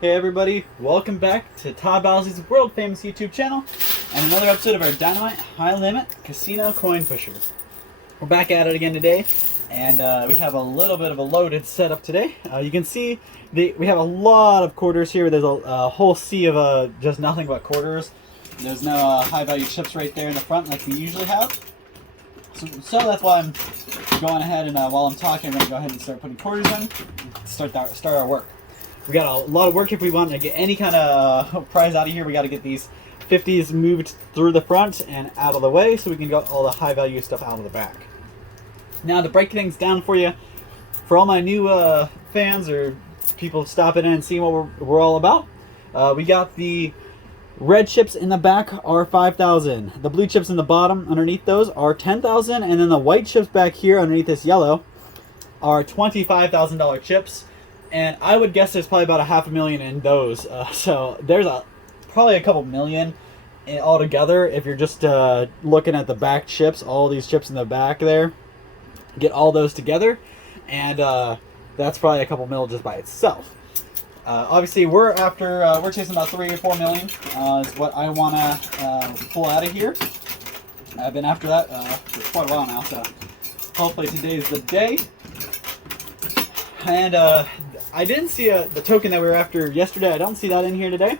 Hey everybody, welcome back to Todd Bowsley's world famous YouTube channel and another episode of our Dynamite High Limit Casino Coin Pusher. We're back at it again today, and we have a little bit of a loaded setup today. You can see we have a lot of quarters here. There's a whole sea of just nothing but quarters. There's no high value chips right there in the front like we usually have. So that's why I'm going ahead and while I'm talking, I'm going to go ahead and start putting quarters in, start our work. We got a lot of work if we want to get any kind of prize out of here. We got to get these 50s moved through the front and out of the way so we can get all the high value stuff out of the back. Now to break things down for you, for all my new fans or people stopping in and seeing what we're all about, we got the red chips in the back are 5,000. The blue chips in the bottom underneath those are 10,000, and then the white chips back here underneath this yellow are $25,000 chips. And I would guess there's probably about $500,000 in those. So there's probably a couple million altogether if you're just looking at the back chips, all these chips in the back there. Get all those together, and that's probably a couple mil just by itself. Obviously, we're chasing about 3 or 4 million is what I want to pull out of here. I've been after that for quite a while now, so hopefully today's the day. And I didn't see the token that we were after yesterday. I don't see that in here today,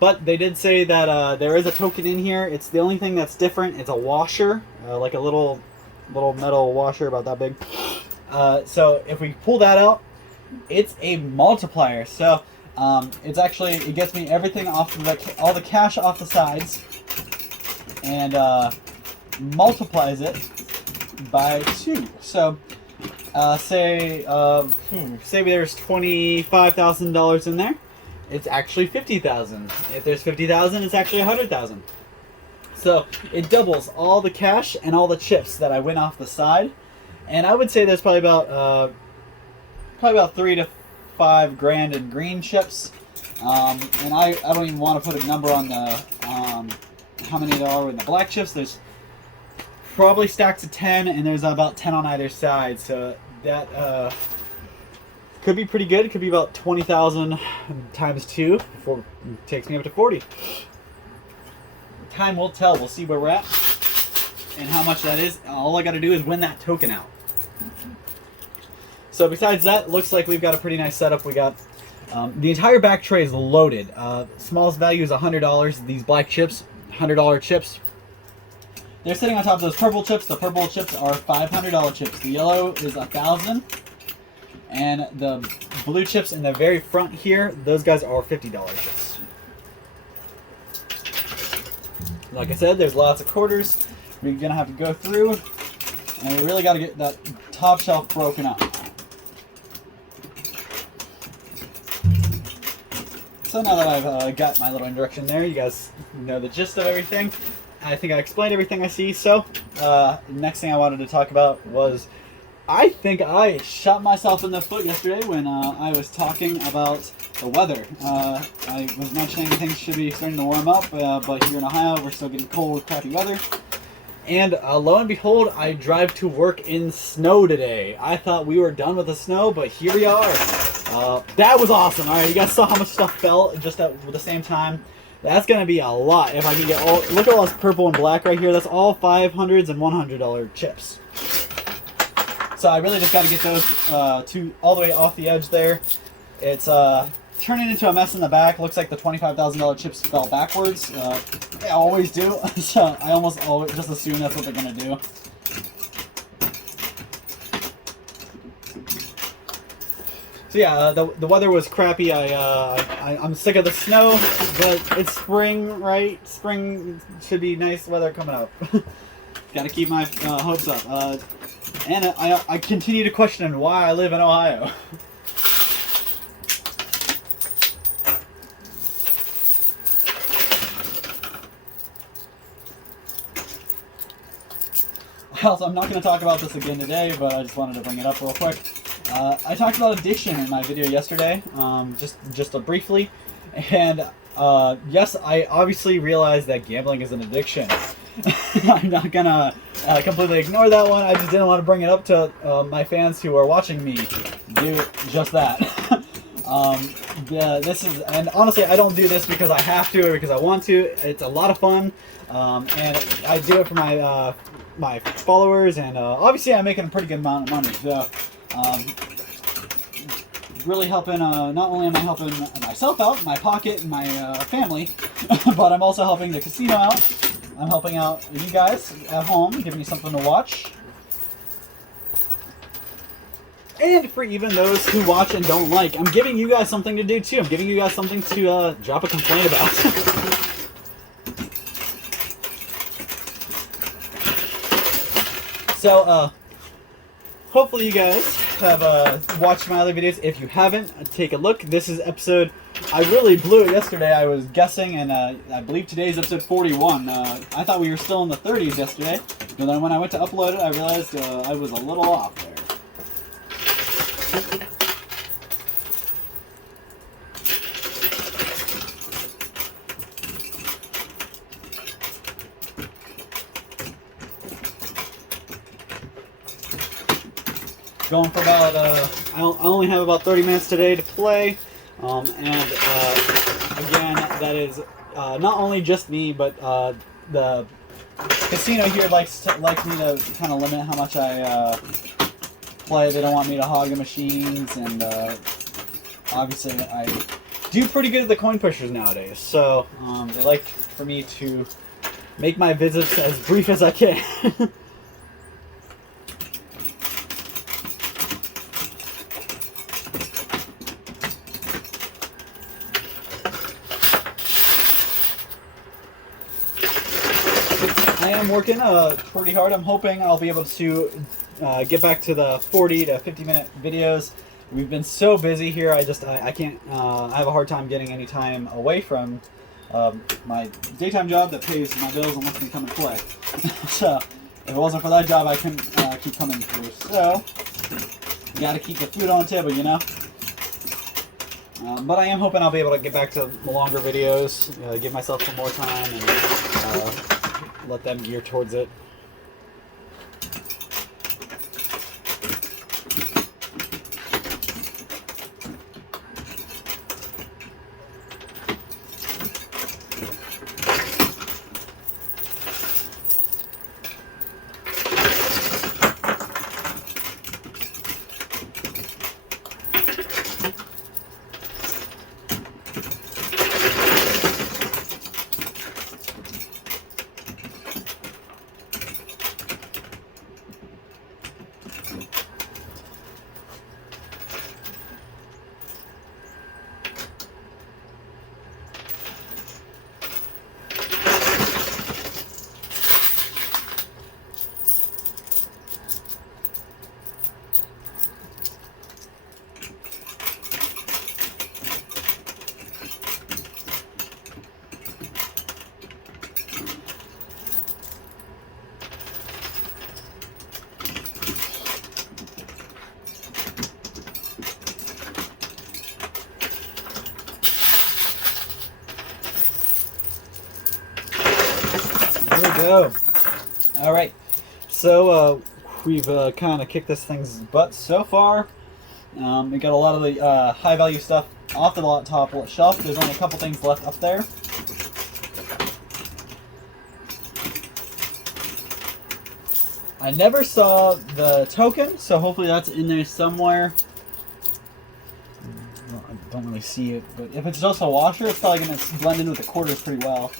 but they did say that there is a token in here. It's the only thing that's different. It's a washer, like a little metal washer about that big. So if we pull that out, it's a multiplier. So it gets me everything off of all the cash off the sides, and multiplies it by 2. So say there's $25,000 in there, it's actually 50,000. If there's 50,000, it's actually 100,000. So it doubles all the cash and all the chips that I win off the side, and I would say there's probably about 3 to 5 grand in green chips. And I don't even want to put a number on the how many there are in the black chips. There's probably stacks of 10, and there's about 10 on either side, so that could be pretty good. It could be about 20,000 times 2 before it takes me up to 40. Time will tell. We'll see where we're at and how much that is. All I got to do is win that token out. So besides that, looks like we've got a pretty nice setup. We got the entire back tray is loaded. Smallest value is $100. These black chips, $100 chips. They're sitting on top of those purple chips. The purple chips are $500 chips. The yellow is $1,000. And the blue chips in the very front here, those guys are $50 chips. Like I said, there's lots of quarters. We're going to have to go through, and we really got to get that top shelf broken up. So now that I've got my little introduction there, you guys know the gist of everything. I think I explained everything I see. So next thing I wanted to talk about was, I think I shot myself in the foot yesterday when I was talking about the weather. I was mentioning things should be starting to warm up, but here in Ohio we're still getting cold, crappy weather. And lo and behold, I drive to work in snow today. I thought we were done with the snow, but here we are. That was awesome. All right, you guys saw how much stuff fell just at the same time. That's going to be a lot if I can get all... Look at all this purple and black right here. That's all $500s and $100 chips. So I really just got to get those all the way off the edge there. It's turning into a mess in the back. Looks like the $25,000 chips fell backwards. They always do. So I almost always just assume that's what they're going to do. So yeah, the weather was crappy. I'm sick of the snow, but it's spring, right? Spring should be nice weather coming up. Got to keep my hopes up. And I continue to question why I live in Ohio. Also, I'm not going to talk about this again today, but I just wanted to bring it up real quick. I talked about addiction in my video yesterday, just briefly, and yes, I obviously realized that gambling is an addiction. I'm not gonna completely ignore that one. I just didn't want to bring it up to my fans who are watching me do just that. Yeah, this is, and honestly, I don't do this because I have to or because I want to. It's a lot of fun, and I do it for my my followers, and obviously I'm making a pretty good amount of money. So, really helping. Not only am I helping myself out, my pocket, and my family, but I'm also helping the casino out. I'm helping out you guys at home, giving you something to watch. And for even those who watch and don't like, I'm giving you guys something to do too. I'm giving you guys something to drop a complaint about. So, hopefully you guys have watched my other videos. If you haven't, take a look. This is episode... I really blew it yesterday. I was guessing, and I believe today is episode 41. I thought we were still in the 30s yesterday. But then when I went to upload it, I realized I was a little off there. Going for about, I only have about 30 minutes today to play, and again, that is not only just me, but the casino here likes me to kind of limit how much I play. They don't want me to hog the machines, and obviously I do pretty good at the coin pushers nowadays, so they like for me to make my visits as brief as I can. I am working pretty hard. I'm hoping I'll be able to get back to the 40 to 50 minute videos. We've been so busy here. I can't. I have a hard time getting any time away from my daytime job that pays my bills and lets me come and play. So if it wasn't for that job, I couldn't keep coming through. So you got to keep the food on the table, you know. But I am hoping I'll be able to get back to the longer videos, give myself some more time, and let them gear towards it. There we go. All right, so we've kind of kicked this thing's butt so far. We got a lot of the high value stuff off the top shelf. There's only a couple things left up there. I never saw the token, so hopefully that's in there somewhere. Well, I don't really see it, but if it's just a washer, it's probably going to blend in with the quarters pretty well.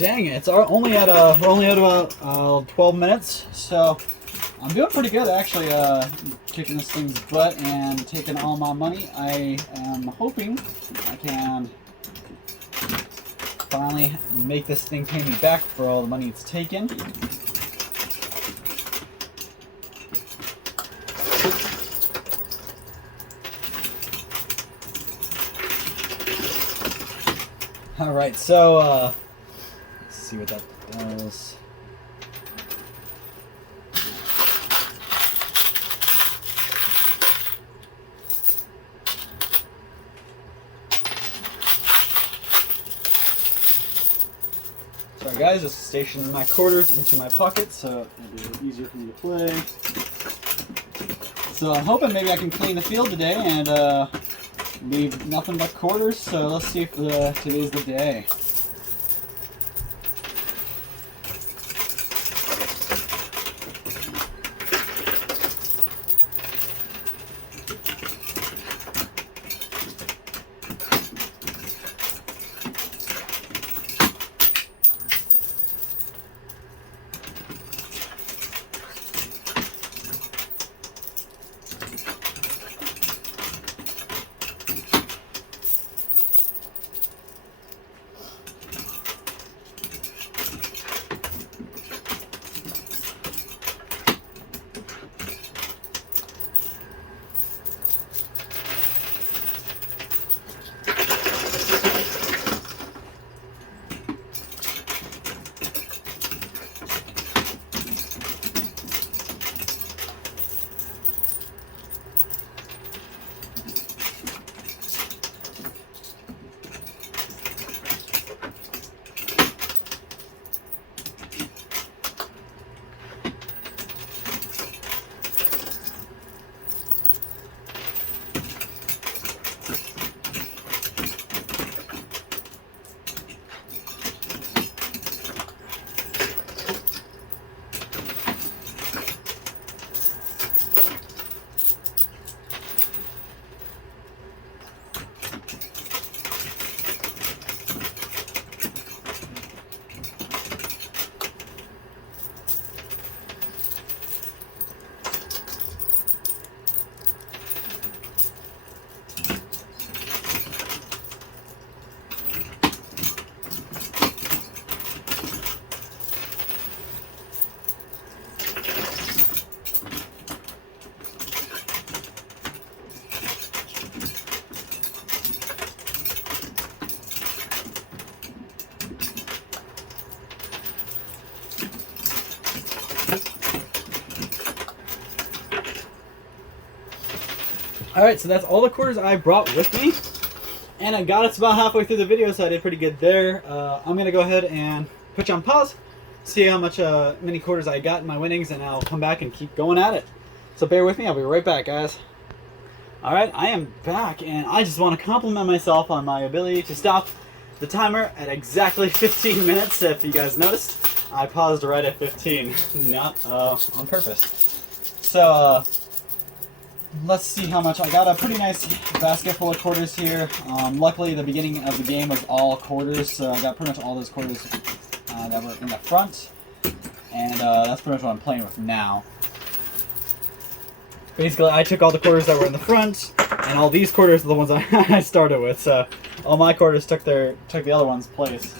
Dang it! We're only at about 12 minutes, so I'm doing pretty good actually. Kicking this thing's butt and taking all my money. I am hoping I can finally make this thing pay me back for all the money it's taken. All right, so let's see what that does. Sorry guys, just stationed my quarters into my pocket so it'll be easier for me to play. So I'm hoping maybe I can clean the field today and leave nothing but quarters, so let's see if today's the day. Alright, so that's all the quarters I brought with me. And I got us about halfway through the video, so I did pretty good there. I'm going to go ahead and put you on pause, see how much many quarters I got in my winnings, and I'll come back and keep going at it. So bear with me, I'll be right back, guys. Alright, I am back, and I just want to compliment myself on my ability to stop the timer at exactly 15 minutes. If you guys noticed, I paused right at 15, not on purpose. So, let's see how much. I got a pretty nice basket full of quarters here. Luckily, the beginning of the game was all quarters, so I got pretty much all those quarters that were in the front. And that's pretty much what I'm playing with now. Basically, I took all the quarters that were in the front, and all these quarters are the ones I started with. So all my quarters took the other one's place.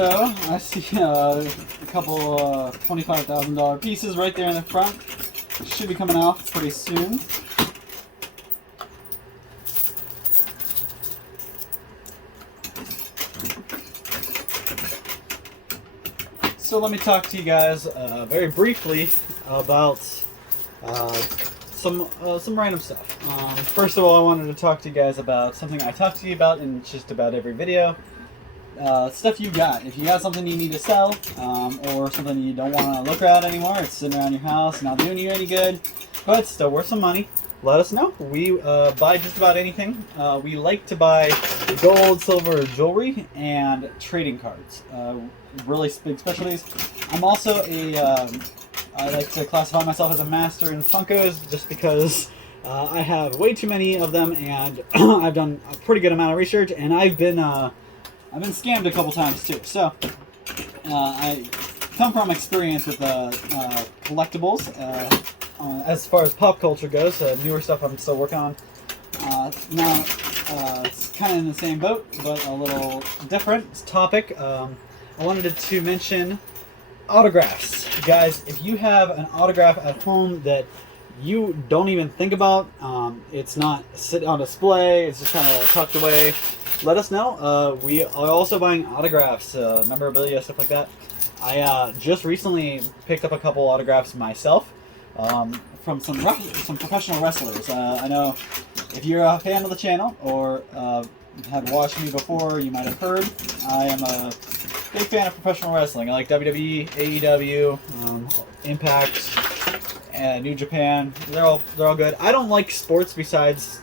So I see a couple $25,000 pieces right there in the front. Should be coming off pretty soon. So let me talk to you guys very briefly about some random stuff. First of all, I wanted to talk to you guys about something I talk to you about in just about every video. Stuff you got. If you got something you need to sell, or something you don't want to look at anymore, it's sitting around your house, not doing you any good, but it's still worth some money, let us know. We buy just about anything. We like to buy gold, silver, jewelry, and trading cards. Really big specialties. I'm also I like to classify myself as a master in Funkos, just because I have way too many of them, and I've done a pretty good amount of research, and I've been scammed a couple times too. So I come from experience with collectibles. As far as pop culture goes, newer stuff I'm still working on. Now it's kind of in the same boat, but a little different topic. I wanted to mention autographs. Guys, if you have an autograph at home that you don't even think about, it's not sitting on display, it's just kind of tucked away, let us know. We are also buying autographs, memorabilia, stuff like that. I just recently picked up a couple autographs myself from some professional wrestlers. I know if you're a fan of the channel or have watched me before, you might have heard I am a big fan of professional wrestling. I like WWE, AEW, Impact, and New Japan. They're all good. I don't like sports besides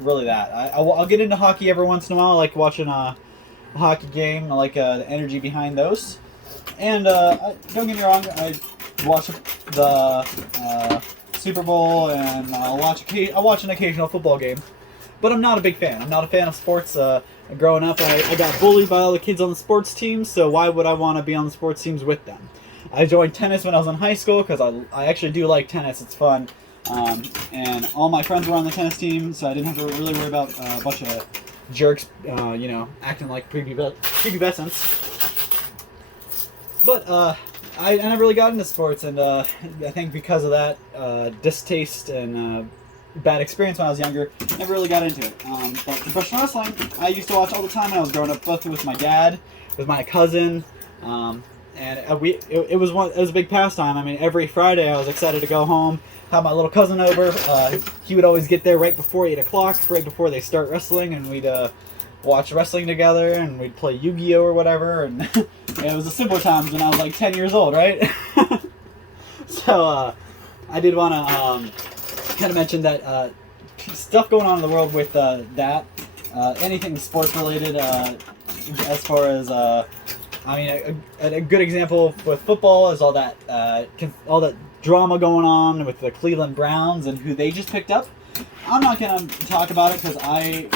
really that. I'll get into hockey every once in a while. I like watching a hockey game. I like the energy behind those. And don't get me wrong, I watch the Super Bowl, and I'll watch an occasional football game. But I'm not a big fan. I'm not a fan of sports. Growing up, I got bullied by all the kids on the sports teams, so why would I want to be on the sports teams with them? I joined tennis when I was in high school because I actually do like tennis. It's fun. And all my friends were on the tennis team, so I didn't have to really worry about a bunch of jerks, acting like prepubescents. But I never really got into sports, and I think because of that distaste and bad experience when I was younger, never really got into it. But professional wrestling, I used to watch all the time when I was growing up, both with my dad, with my cousin, and it was a big pastime. I mean, every Friday I was excited to go home, have my little cousin over. He would always get there right before 8 o'clock, right before they start wrestling, and we'd watch wrestling together, and we'd play Yu-Gi-Oh or whatever. And it was the simpler times when I was like 10 years old, right? So I did want to kind of mention that stuff going on in the world with that, anything sports related, as far as I mean, a good example with football is all that drama going on with the Cleveland Browns and who they just picked up. I'm not going to talk about it because I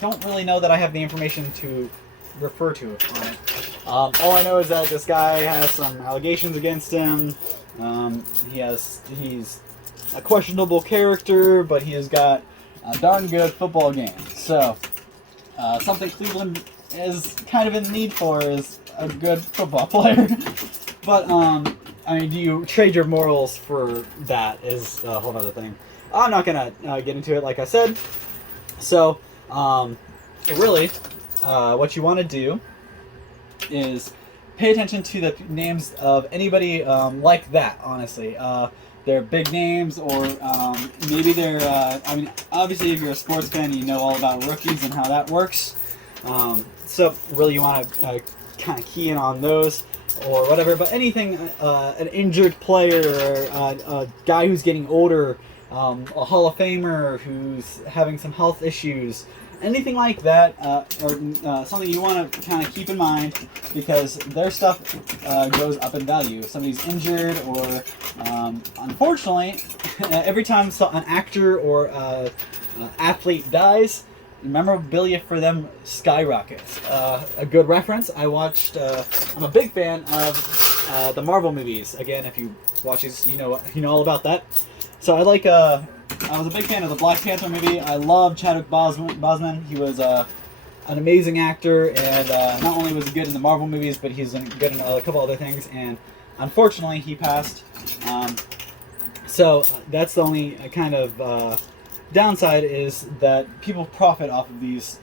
don't really know that I have the information to refer to on it. All I know is that this guy has some allegations against him. He's a questionable character, but he has got a darn good football game. So, something Cleveland is kind of in need for is a good football player. But, I mean, do you trade your morals for that is a whole other thing. I'm not going to get into it, like I said. So, really, what you want to do is pay attention to the names of anybody like that, honestly. They're big names, or maybe they're, I mean, obviously if you're a sports fan, you know all about rookies and how that works. So really you want to kind of key in on those or whatever, but anything, an injured player, or a guy who's getting older, a Hall of Famer who's having some health issues, anything like that, or something you want to kind of keep in mind, because their stuff goes up in value. If somebody's injured, or unfortunately, every time an actor or athlete dies, memorabilia for them skyrockets. A good reference, I watched, I'm a big fan of the Marvel movies. Again, if you watch these, you know all about that. So I was a big fan of the Black Panther movie. I love Chadwick Boseman. He was an amazing actor, and not only was he good in the Marvel movies, but he's good in a couple other things. And unfortunately, he passed. So that's the only kind of downside, is that people profit off of these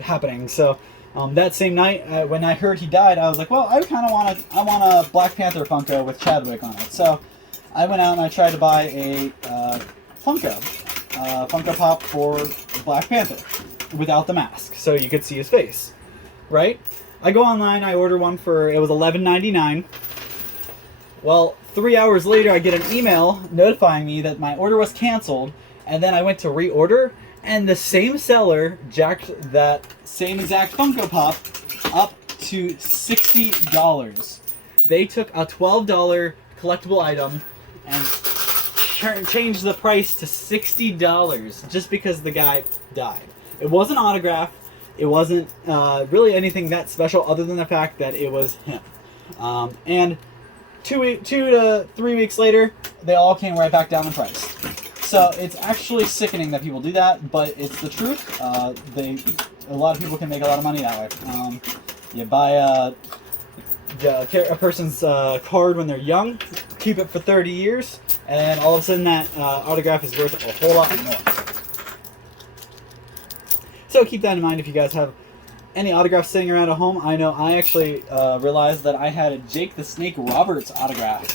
happenings. So that same night, when I heard he died, I was like, well, I kind of want a Black Panther Funko with Chadwick on it. So I went out and I tried to buy a Funko Pop for Black Panther without the mask, so you could see his face, right? I go online, I order one it was $11.99. Well, 3 hours later, I get an email notifying me that my order was canceled, and then I went to reorder, and the same seller jacked that same exact Funko Pop up to $60. They took a $12 collectible item and changed the price to $60 just because the guy died. It wasn't autographed. It wasn't really anything that special other than the fact that it was him. And 2 to 3 weeks later, they all came right back down in price. So it's actually sickening that people do that, but it's the truth. A lot of people can make a lot of money that way. You buy a person's card when they're young, keep it for 30 years, and all of a sudden that autograph is worth a whole lot more. So keep that in mind if you guys have any autographs sitting around at home. I know I actually realized that I had a Jake the Snake Roberts autograph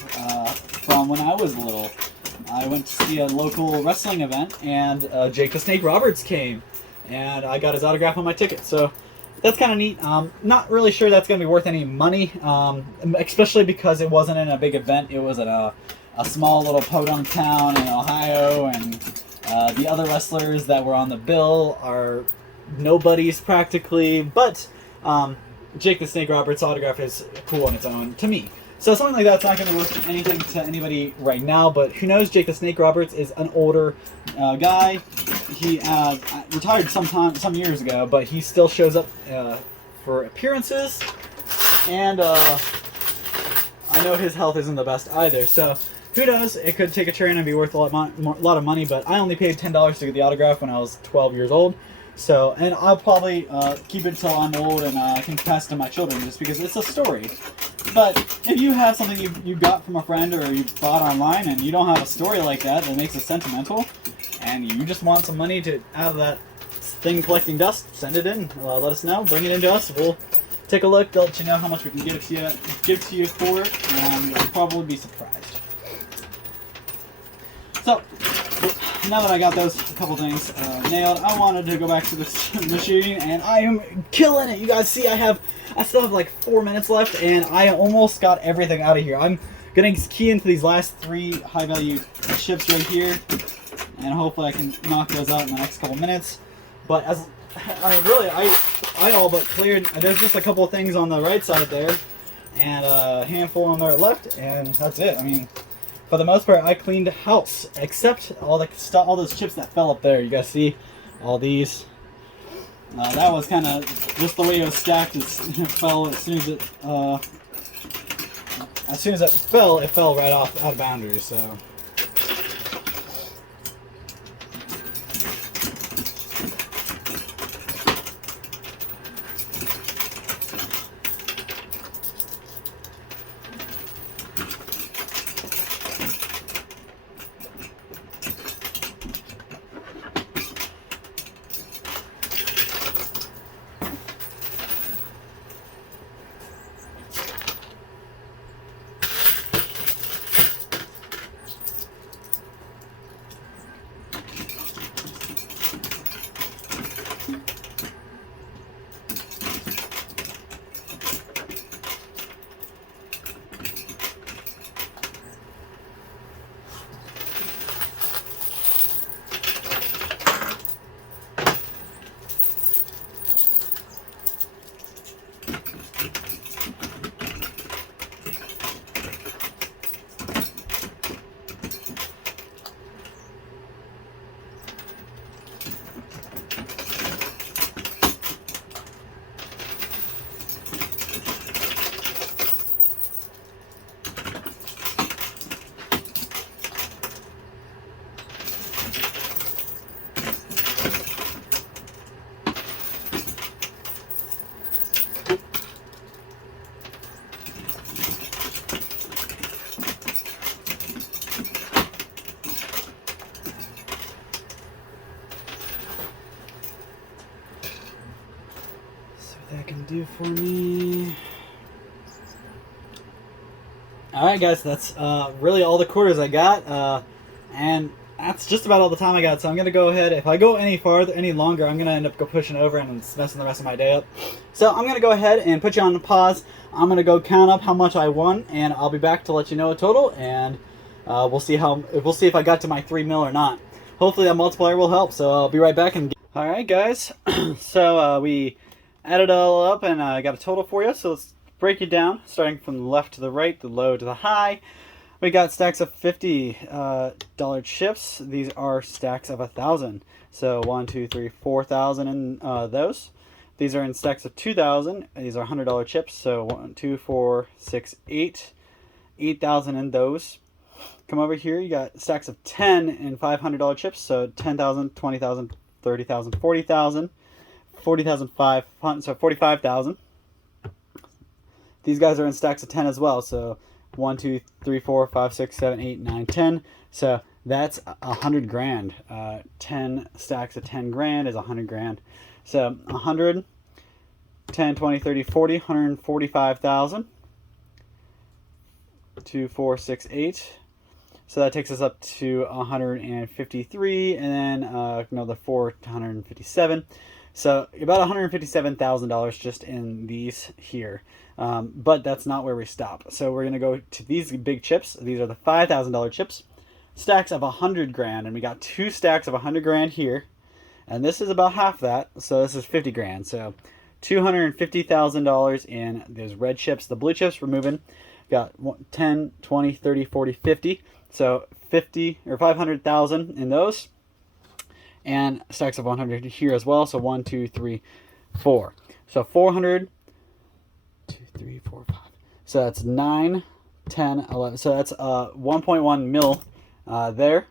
from when I was little. I went to see a local wrestling event, and Jake the Snake Roberts came, and I got his autograph on my ticket. So that's kind of neat. Not really sure that's going to be worth any money, especially because it wasn't in a big event. It was at a small little podunk town in Ohio, and the other wrestlers that were on the bill are nobodies practically, but Jake the Snake Roberts autograph is cool on its own to me. So something like that's not going to be worth anything to anybody right now, but who knows? Jake the Snake Roberts is an older guy. He retired some years ago, but he still shows up for appearances, and I know his health isn't the best either, so who knows? It could take a turn and be worth a lot of money, but I only paid $10 to get the autograph when I was 12 years old. So, and I'll probably keep it until I'm old and I can pass it to my children, just because it's a story. But if you have something you got from a friend or you bought online and you don't have a story like that makes it sentimental, and you just want some money out of that thing collecting dust, send it in. Let us know. Bring it into us. We'll take a look. They'll let you know how much we can give to you for it, and you'll probably be surprised. So, now that I got those couple things nailed, I wanted to go back to this machine, and I am killing it. You guys see, I still have like 4 minutes left, and I almost got everything out of here. I'm gonna key into these last 3 high-value chips right here, and hopefully I can knock those out in the next couple minutes. But I all but cleared. There's just a couple of things on the right side there, and a handful on the left, and that's it. I mean, for the most part, I cleaned house, except all those chips that fell up there. You guys see all these? That was kind of just the way it was stacked. It fell as soon as it fell. It fell right out of boundaries. So. do for me? Alright guys, that's really all the quarters I got, and that's just about all the time I got, so I'm going to go ahead. If I go any longer, I'm going to end up pushing over and messing the rest of my day up. So I'm going to go ahead and put you on pause. I'm going to go count up how much I won, and I'll be back to let you know a total, and we'll see if I got to my 3 mil or not. Hopefully that multiplier will help, so I'll be right back. Alright guys, so we added it all up and I got a total for you, so let's break it down, starting from the left to the right, the low to the high. We got stacks of $50 chips. These are stacks of 1,000. So 1, 2, 3, 4,000 in those. These are in stacks of 2,000. These are $100 chips. So 1, 2, 4, 6, 8. 8,000 in those. Come over here. You got stacks of 10 and $500 chips. So 10,000, 20,000, 30,000, 40,000. 40,000, so 45,000. These guys are in stacks of 10 as well. So 1, 2, 3, 4, 5, 6, 7, 8, 9, 10. So that's 100 grand. 10 stacks of 10 grand is 100 grand. So 100, 10, 20, 30, 40, 145,000. 2, 4, 6, 8. So that takes us up to 153, and then another 4 to 157. So about $157,000 just in these here. But that's not where we stop. So we're going to go to these big chips. These are the $5,000 chips. Stacks of 100 grand. And we got 2 stacks of 100 grand here. And this is about half that. So this is 50 grand. So $250,000 in those red chips. The blue chips we're moving. Got 10, 20, 30, 40, 50. So 50 or 500,000 in those. And stacks of 100 here as well. So 1, 2, 3, 4. So 400, 2, 3, 4, 5. So that's 9, 10, 11. So that's 1.1 mil there.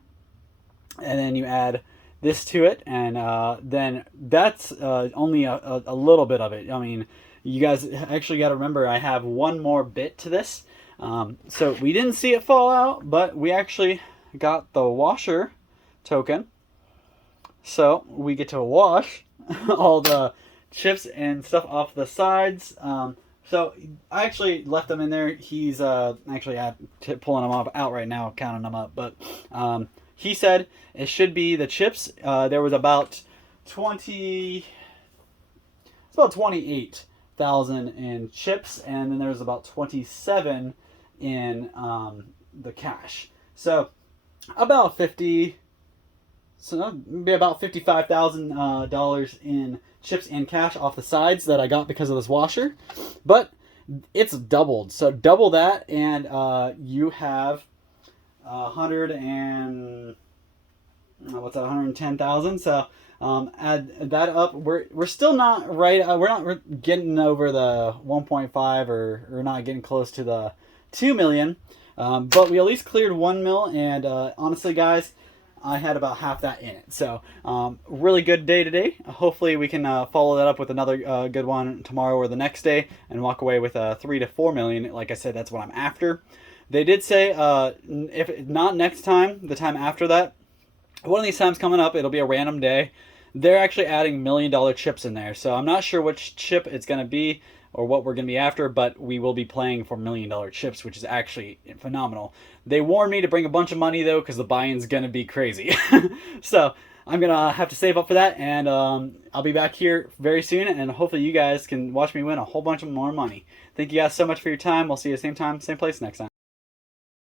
And then you add this to it. And then that's only a little bit of it. I mean, you guys actually got to remember I have one more bit to this. So we didn't see it fall out, but we actually got the washer token. So we get to wash all the chips and stuff off the sides. So I actually left them in there. He's actually pulling them out right now, counting them up. But he said it should be the chips. There was about 28,000 in chips, and then there was about 27 in the cash. So about 50. So that'd be about $55,000 in chips and cash off the sides that I got because of this washer. But it's doubled. So double that, and you have 110,000. So add that up. We're still not right. We're getting over the 1.5, or we're not getting close to the 2 million. But we at least cleared 1 mil, and honestly, guys, I had about half that in it. So really good day today. Hopefully we can follow that up with another good one tomorrow or the next day and walk away with 3 to 4 million. Like I said, that's what I'm after. They did say if not next time, the time after that, one of these times coming up, it'll be a random day. They're actually adding $1 million chips in there. So I'm not sure which chip it's going to be or what we're going to be after, but we will be playing for $1 million chips, which is actually phenomenal. They warned me to bring a bunch of money, though, because the buy-in's going to be crazy. So I'm going to have to save up for that, and I'll be back here very soon, and hopefully you guys can watch me win a whole bunch of more money. Thank you guys so much for your time. We'll see you same time, same place next time.